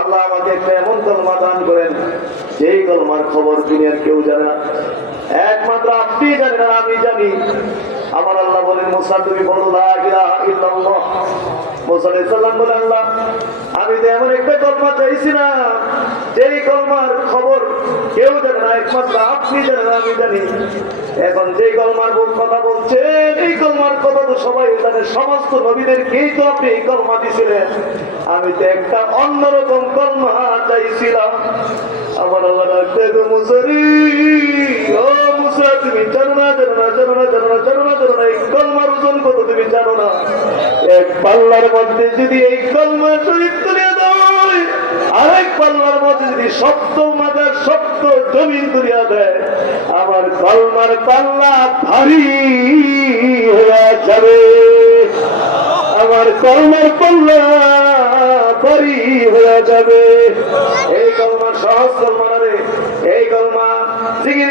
আল্লাহ আমাকে এমন কলমা দান করেন, যেই কলমার খবর দুনিয়ার কেউ জানে না। একমাত্র আপনি জানেন আর আমি জানি। আমার আল্লাহ বলেন, মোসা, তুমি বলো, লা ইলাহা ইল্লাল্লাহ। মোসা আলাইহিস আল্লাহ, আমি তো এমন একটা কলমা চাইছি না, যেই কলমার খবর কেউ জানে না। একমাত্র আপনি জানেন আমি জানি। এখন যে কলমার কথা বলছেন এই কলমার কথা তো সবাই জানে, সমস্ত নবীদেরকেই তো আপনি এই কলমা দিছিলেন? আমি তো একটা অন্যরকম কলমা চাইছিলাম। আমার আল্লাহ তুমি জানো না এক পাল্লার মধ্যে যদি আরেক পাল্লার মধ্যে যদি সপ্ত মাজার দলিল করিয়া দেয়, আমার কলমার পাল্লা ভারী হইয়া যাবে। আমার কলমার পাল্লা ভারী হইয়া যাবে। এই কলমা সহজ কলমা রে, এই কলমা জিগির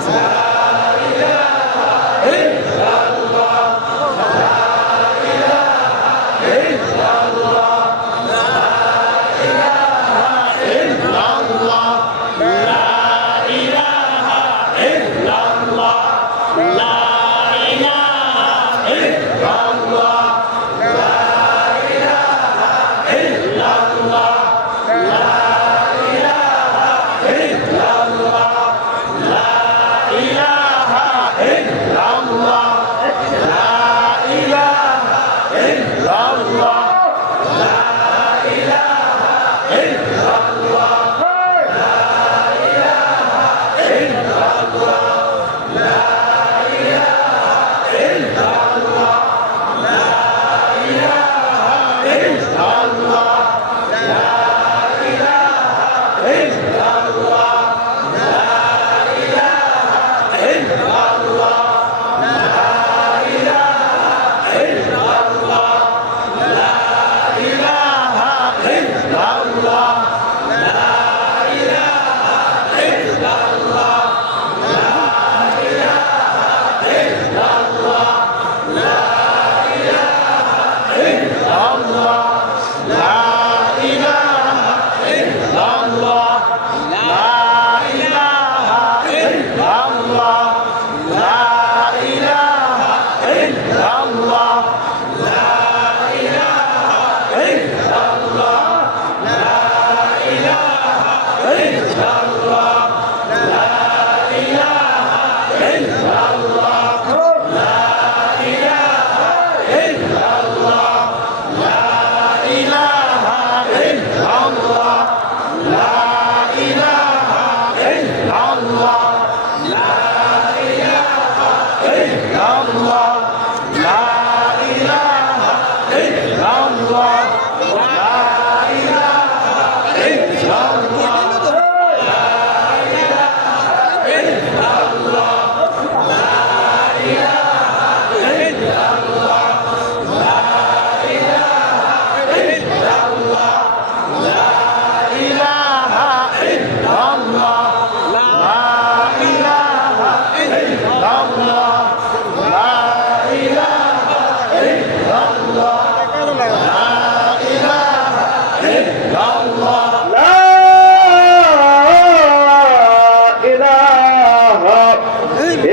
나왔습니다. Allah.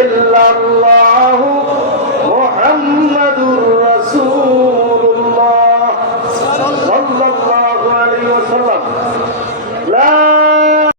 ইল্লাল্লাহু